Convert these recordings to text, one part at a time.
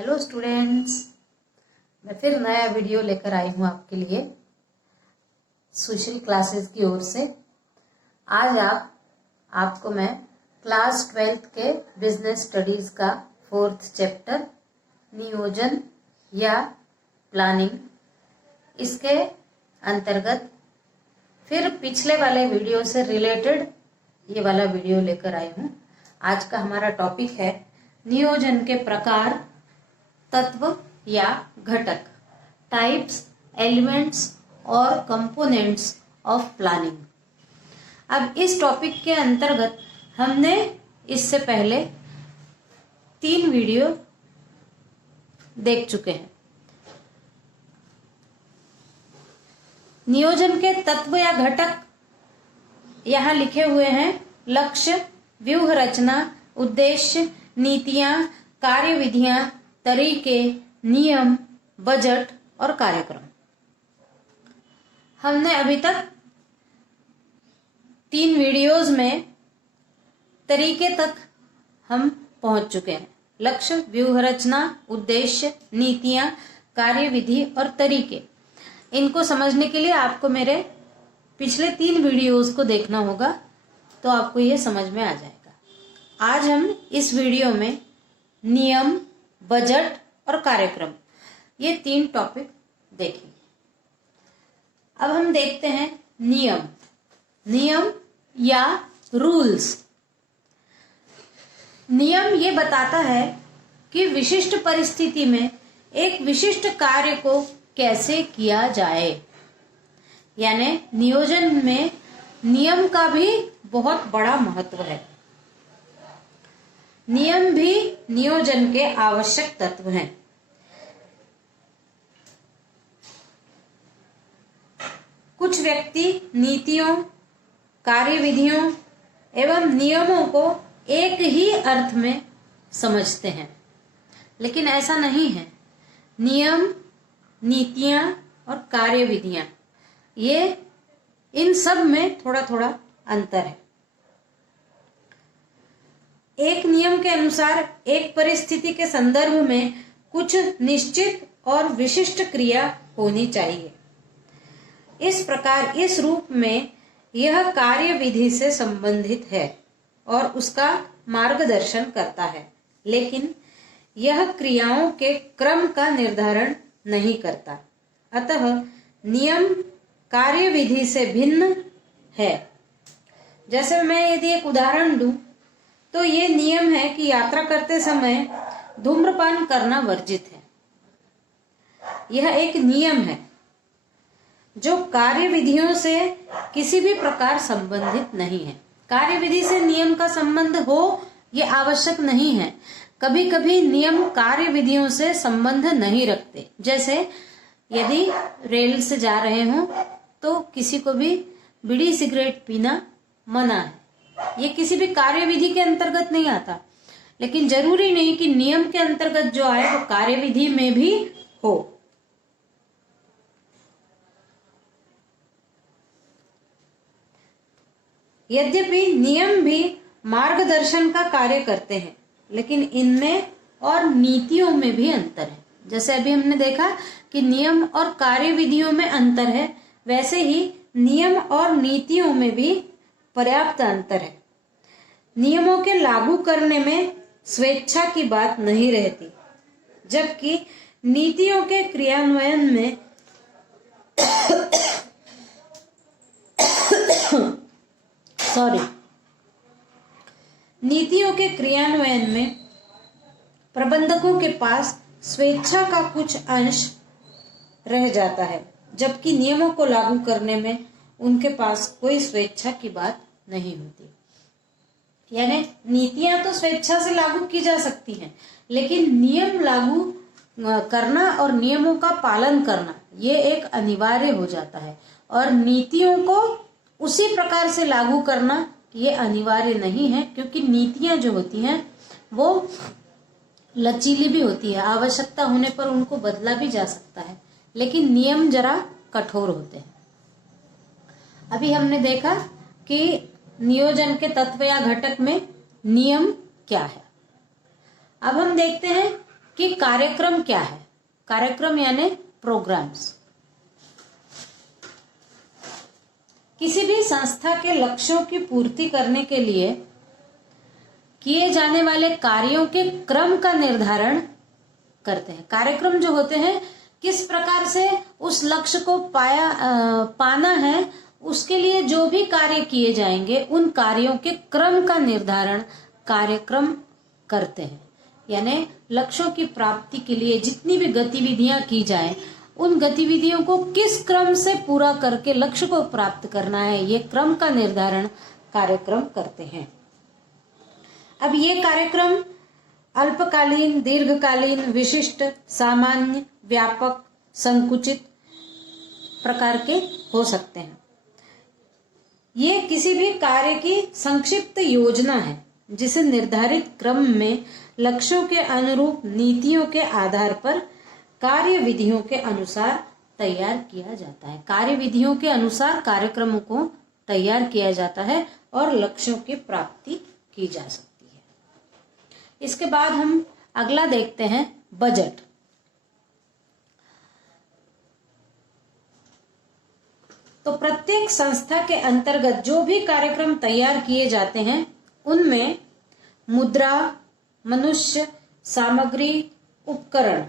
Hello students, मैं फिर नया वीडियो लेकर आई हूँ आपके लिए सुश्री क्लासेस की ओर से। आज आपको मैं क्लास 12th के बिजनेस स्टडीज का 4th चैप्टर नियोजन या प्लानिंग, इसके अंतर्गत फिर पिछले वाले वीडियो से रिलेटेड ये वाला वीडियो लेकर आई हूँ। आज का हमारा टॉपिक है नियोजन के प्रकार, तत्व या घटक, टाइप्स, एलिमेंट्स और कंपोनेंट्स ऑफ प्लानिंग। अब इस टॉपिक के अंतर्गत हमने इससे पहले 3 वीडियो देख चुके हैं। नियोजन के तत्व या घटक यहां लिखे हुए हैं: लक्ष्य, व्यूह रचना, उद्देश्य, नीतियां, कार्यविधियां, तरीके, नियम, बजट और कार्यक्रम। हमने अभी तक 3 वीडियोस में तरीके तक हम पहुंच चुके हैं। लक्ष्य, व्यूह रचना, उद्देश्य, नीतियां, कार्यविधि और तरीके। इनको समझने के लिए आपको मेरे पिछले 3 वीडियोस को देखना होगा, तो आपको ये समझ में आ जाएगा। आज हम इस वीडियो में नियम, बजट और कार्यक्रम, ये 3 टॉपिक देखेंगे। अब हम देखते हैं नियम। नियम या रूल्स। नियम ये बताता है कि विशिष्ट परिस्थिति में एक विशिष्ट कार्य को कैसे किया जाए। यानी नियोजन में नियम का भी बहुत बड़ा महत्व है। नियम भी नियोजन के आवश्यक तत्व हैं। कुछ व्यक्ति नीतियों, कार्यविधियों एवं नियमों को एक ही अर्थ में समझते हैं, लेकिन ऐसा नहीं है। नियम, नीतियां और कार्यविधियां, ये इन सब में थोड़ा थोड़ा अंतर है। एक नियम के अनुसार एक परिस्थिति के संदर्भ में कुछ निश्चित और विशिष्ट क्रिया होनी चाहिए। इस प्रकार इस रूप में यह कार्यविधि से संबंधित है और उसका मार्गदर्शन करता है, लेकिन यह क्रियाओं के क्रम का निर्धारण नहीं करता। अतः नियम कार्यविधि से भिन्न है। जैसे मैं यदि एक उदाहरण दूं, तो ये नियम है कि यात्रा करते समय धूम्रपान करना वर्जित है। यह एक नियम है जो कार्यविधियों से किसी भी प्रकार संबंधित नहीं है। कार्यविधि से नियम का संबंध हो ये आवश्यक नहीं है। कभी कभी नियम कार्यविधियों से संबंध नहीं रखते। जैसे यदि रेल से जा रहे हो तो किसी को भी बीड़ी सिगरेट पीना मना है। ये किसी भी कार्यविधि के अंतर्गत नहीं आता, लेकिन जरूरी नहीं कि नियम के अंतर्गत जो आए वो कार्यविधि में भी हो। यद्यपि नियम भी मार्गदर्शन का कार्य करते हैं, लेकिन इनमें और नीतियों में भी अंतर है। जैसे अभी हमने देखा कि नियम और कार्यविधियों में अंतर है, वैसे ही नियम और नीतियों में भी पर्याप्त अंतर है। नियमों के लागू करने में स्वेच्छा की बात नहीं रहती, जबकि नीतियों के क्रियान्वयन में नीतियों के क्रियान्वयन में प्रबंधकों के पास स्वेच्छा का कुछ अंश रह जाता है, जबकि नियमों को लागू करने में उनके पास कोई स्वेच्छा की बात नहीं होती। यानी नीतियां तो स्वेच्छा से लागू की जा सकती हैं, लेकिन नियम लागू करना और नियमों का पालन करना ये एक अनिवार्य हो जाता है, और नीतियों को उसी प्रकार से लागू करना ये अनिवार्य नहीं है, क्योंकि नीतियां जो होती हैं वो लचीली भी होती है। आवश्यकता होने पर उनको बदला भी जा सकता है, लेकिन नियम जरा कठोर होते हैं। अभी हमने देखा कि नियोजन के तत्व या घटक में नियम क्या है। अब हम देखते हैं कि कार्यक्रम क्या है। कार्यक्रम यानी प्रोग्राम्स। किसी भी संस्था के लक्ष्यों की पूर्ति करने के लिए किए जाने वाले कार्यों के क्रम का निर्धारण करते हैं। कार्यक्रम जो होते हैं, किस प्रकार से उस लक्ष्य को पाना है, उसके लिए जो भी कार्य किए जाएंगे उन कार्यों के क्रम का निर्धारण कार्यक्रम करते हैं। यानी लक्ष्यों की प्राप्ति के लिए जितनी भी गतिविधियां की जाएं, उन गतिविधियों को किस क्रम से पूरा करके लक्ष्य को प्राप्त करना है, ये क्रम का निर्धारण कार्यक्रम करते हैं। अब ये कार्यक्रम अल्पकालीन, दीर्घकालीन, विशिष्ट, सामान्य, व्यापक, संकुचित प्रकार के हो सकते हैं। ये किसी भी कार्य की संक्षिप्त योजना है जिसे निर्धारित क्रम में लक्ष्यों के अनुरूप नीतियों के आधार पर कार्य विधियों के अनुसार तैयार किया जाता है। कार्य विधियों के अनुसार कार्यक्रमों को तैयार किया जाता है और लक्ष्यों की प्राप्ति की जा सकती है। इसके बाद हम अगला देखते हैं, बजट। तो प्रत्येक संस्था के अंतर्गत जो भी कार्यक्रम तैयार किए जाते हैं, उनमें मुद्रा, मनुष्य, सामग्री, उपकरण,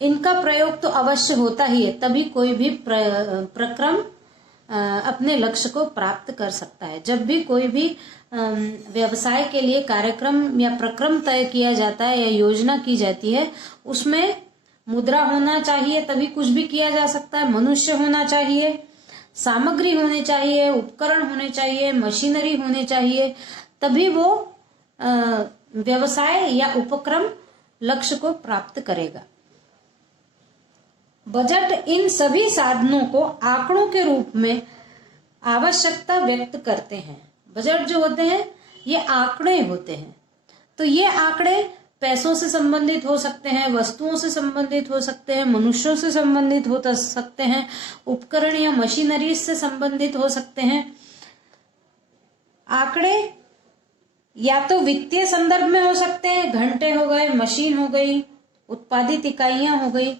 इनका प्रयोग तो अवश्य होता ही है, तभी कोई भी प्रक्रम अपने लक्ष्य को प्राप्त कर सकता है। जब भी कोई भी व्यवसाय के लिए कार्यक्रम या प्रक्रम तय किया जाता है या योजना की जाती है, उसमें मुद्रा होना चाहिए तभी कुछ भी किया जा सकता है, मनुष्य होना चाहिए, सामग्री होनी चाहिए, उपकरण होने चाहिए, मशीनरी होनी चाहिए, तभी वो व्यवसाय या उपक्रम लक्ष्य को प्राप्त करेगा। बजट इन सभी साधनों को आंकड़ों के रूप में आवश्यकता व्यक्त करते हैं। बजट जो होते हैं ये आंकड़े होते हैं। तो ये आंकड़े पैसों से संबंधित हो सकते हैं, वस्तुओं से संबंधित हो सकते हैं, मनुष्यों से संबंधित हो सकते हैं, उपकरण या मशीनरी से संबंधित हो सकते हैं। आंकड़े या तो वित्तीय संदर्भ में हो सकते हैं, घंटे हो गए, मशीन हो गई, उत्पादित इकाइयां हो गई।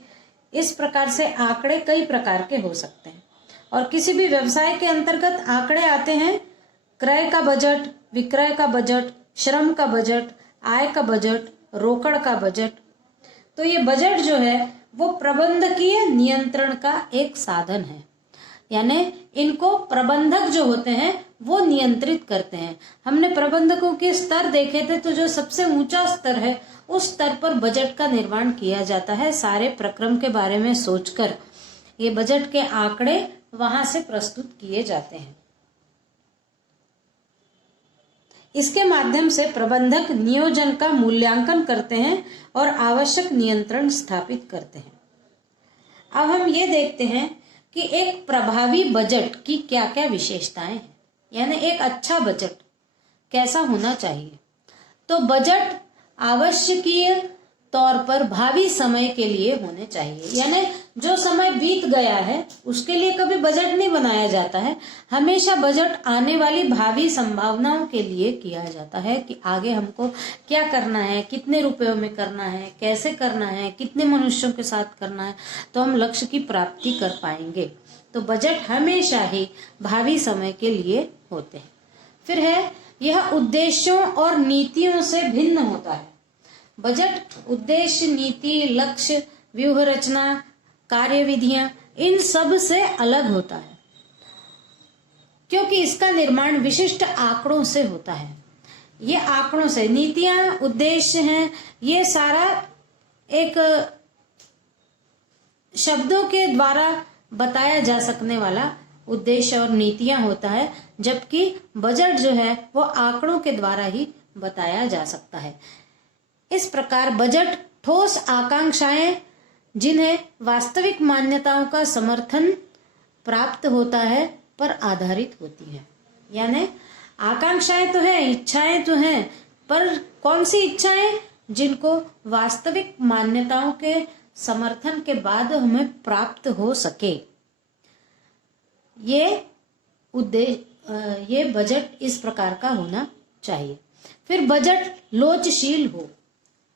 इस प्रकार से आंकड़े कई प्रकार के हो सकते हैं। और किसी भी व्यवसाय के अंतर्गत आंकड़े आते हैं, क्रय का बजट, विक्रय का बजट, श्रम का बजट, आय का बजट, रोकड़ का बजट। तो ये बजट जो है वो प्रबंधकीय नियंत्रण का एक साधन है। यानी इनको प्रबंधक जो होते हैं वो नियंत्रित करते हैं। हमने प्रबंधकों के स्तर देखे थे, तो जो सबसे ऊंचा स्तर है उस स्तर पर बजट का निर्माण किया जाता है। सारे प्रक्रम के बारे में सोचकर ये बजट के आंकड़े वहां से प्रस्तुत किए जाते हैं। इसके माध्यम से प्रबंधक नियोजन का मूल्यांकन करते हैं और आवश्यक नियंत्रण स्थापित करते हैं। अब हम ये देखते हैं कि एक प्रभावी बजट की क्या क्या विशेषताएं हैं, यानी एक अच्छा बजट कैसा होना चाहिए। तो बजट आवश्यकीय तौर पर भावी समय के लिए होने चाहिए। यानी जो समय बीत गया है उसके लिए कभी बजट नहीं बनाया जाता है। हमेशा बजट आने वाली भावी संभावनाओं के लिए किया जाता है कि आगे हमको क्या करना है, कितने रुपयों में करना है, कैसे करना है, कितने मनुष्यों के साथ करना है, तो हम लक्ष्य की प्राप्ति कर पाएंगे। तो बजट हमेशा ही भावी समय के लिए होते हैं। फिर है, यह उद्देश्यों और नीतियों से भिन्न होता है। बजट उद्देश्य, नीति, लक्ष्य, व्यूह रचना, कार्यविधियां, इन सब से अलग होता है, क्योंकि इसका निर्माण विशिष्ट आंकड़ों से होता है। ये आंकड़ों से, नीतियां, उद्देश्य हैं, ये सारा एक शब्दों के द्वारा बताया जा सकने वाला उद्देश्य और नीतियां होता है, जबकि बजट जो है वो आंकड़ों के द्वारा ही बताया जा सकता है। इस प्रकार बजट ठोस आकांक्षाएं जिन्हें वास्तविक मान्यताओं का समर्थन प्राप्त होता है पर आधारित होती है। यानी आकांक्षाएं तो हैं, इच्छाएं तो हैं, पर कौन सी इच्छाएं? जिनको वास्तविक मान्यताओं के समर्थन के बाद हमें प्राप्त हो सके। ये बजट इस प्रकार का होना चाहिए। फिर बजट लोचशील हो।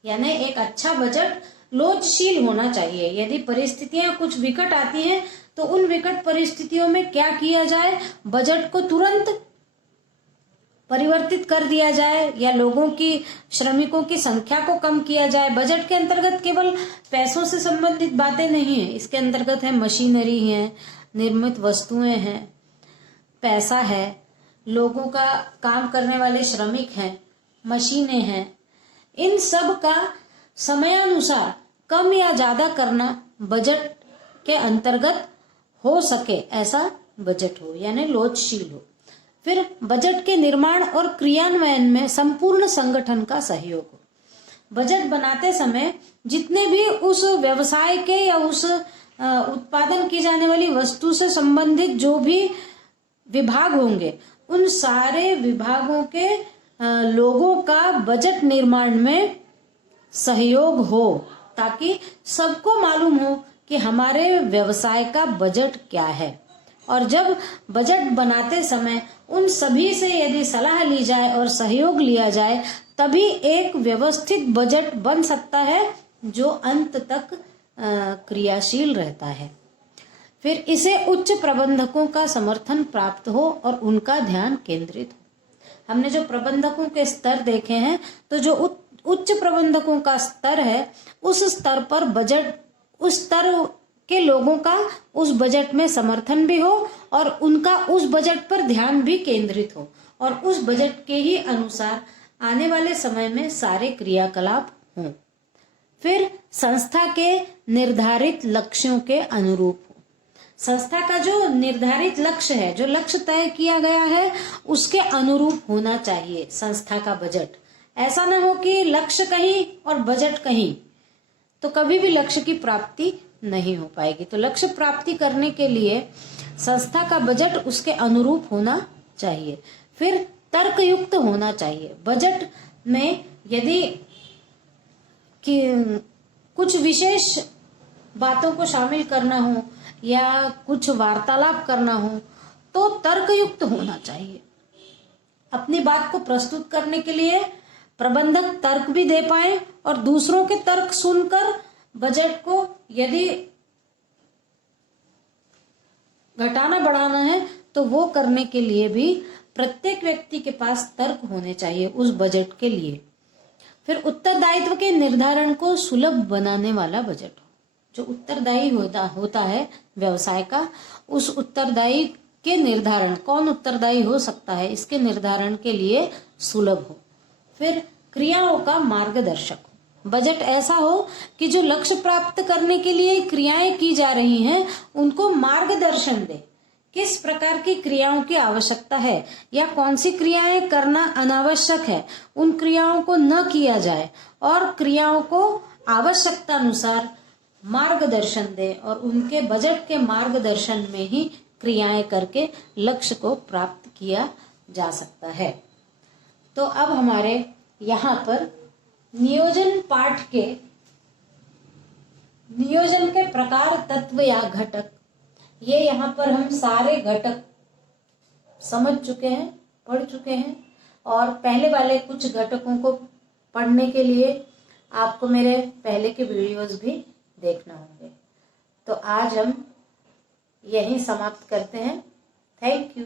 यानी एक अच्छा बजट लोचशील होना चाहिए। यदि परिस्थितियां कुछ विकट आती हैं तो उन विकट परिस्थितियों में क्या किया जाए, बजट को तुरंत परिवर्तित कर दिया जाए या लोगों की, श्रमिकों की संख्या को कम किया जाए। बजट के अंतर्गत केवल पैसों से संबंधित बातें नहीं है, इसके अंतर्गत है मशीनरी है, निर्मित वस्तुएं हैं, पैसा है, लोगों का काम करने वाले श्रमिक हैं, मशीनें हैं। इन सब का समयानुसार कम या ज्यादा करना बजट के अंतर्गत हो सके, ऐसा बजट हो, यानी लोचशील हो। फिर बजट के निर्माण और क्रियान्वयन में संपूर्ण संगठन का सहयोग हो। बजट बनाते समय जितने भी उस व्यवसाय के या उस उत्पादन की जाने वाली वस्तु से संबंधित जो भी विभाग होंगे, उन सारे विभागों के लोगों का बजट निर्माण में सहयोग हो, ताकि सबको मालूम हो कि हमारे व्यवसाय का बजट क्या है। और जब बजट बनाते समय उन सभी से यदि सलाह ली जाए और सहयोग लिया जाए, तभी एक व्यवस्थित बजट बन सकता है जो अंत तक क्रियाशील रहता है। फिर इसे उच्च प्रबंधकों का समर्थन प्राप्त हो और उनका ध्यान केंद्रित हो। हमने जो प्रबंधकों के स्तर देखे हैं, तो जो उच्च प्रबंधकों का स्तर है, उस स्तर पर बजट, उस स्तर के लोगों का उस बजट में समर्थन भी हो और उनका उस बजट पर ध्यान भी केंद्रित हो और उस बजट के ही अनुसार आने वाले समय में सारे क्रियाकलाप हों। फिर संस्था के निर्धारित लक्ष्यों के अनुरूप हो। संस्था का जो निर्धारित लक्ष्य है, जो लक्ष्य तय किया गया है, उसके अनुरूप होना चाहिए संस्था का बजट। ऐसा न हो कि लक्ष्य कहीं और बजट कहीं, तो कभी भी लक्ष्य की प्राप्ति नहीं हो पाएगी। तो लक्ष्य प्राप्ति करने के लिए संस्था का बजट उसके अनुरूप होना चाहिए। फिर तर्कयुक्त होना चाहिए। बजट में यदि कि कुछ विशेष बातों को शामिल करना हो या कुछ वार्तालाप करना हो, तो तर्कयुक्त होना चाहिए। अपनी बात को प्रस्तुत करने के लिए प्रबंधक तर्क भी दे पाए और दूसरों के तर्क सुनकर बजट को यदि घटाना बढ़ाना है तो वो करने के लिए भी प्रत्येक व्यक्ति के पास तर्क होने चाहिए उस बजट के लिए। फिर उत्तरदायित्व के निर्धारण को सुलभ बनाने वाला बजट हो। जो उत्तरदायी होता है व्यवसाय का, उस उत्तरदायी के निर्धारण, कौन उत्तरदायी हो सकता है, इसके निर्धारण के लिए सुलभ हो। फिर क्रियाओं का मार्गदर्शक हो। बजट ऐसा हो कि जो लक्ष्य प्राप्त करने के लिए क्रियाएं की जा रही हैं, उनको मार्गदर्शन दे। किस प्रकार की क्रियाओं की आवश्यकता है या कौन सी क्रियाएं करना अनावश्यक है, उन क्रियाओं को न किया जाए और क्रियाओं को आवश्यकता अनुसार मार्गदर्शन दे और उनके बजट के मार्गदर्शन में ही क्रियाएं करके लक्ष्य को प्राप्त किया जा सकता है। तो अब हमारे यहाँ पर नियोजन पाठ के नियोजन के प्रकार, तत्व या घटक, ये यहाँ पर हम सारे घटक समझ चुके हैं, पढ़ चुके हैं। और पहले वाले कुछ घटकों को पढ़ने के लिए आपको मेरे पहले के वीडियोस भी देखना होंगे। तो आज हम यहीं समाप्त करते हैं। Thank you.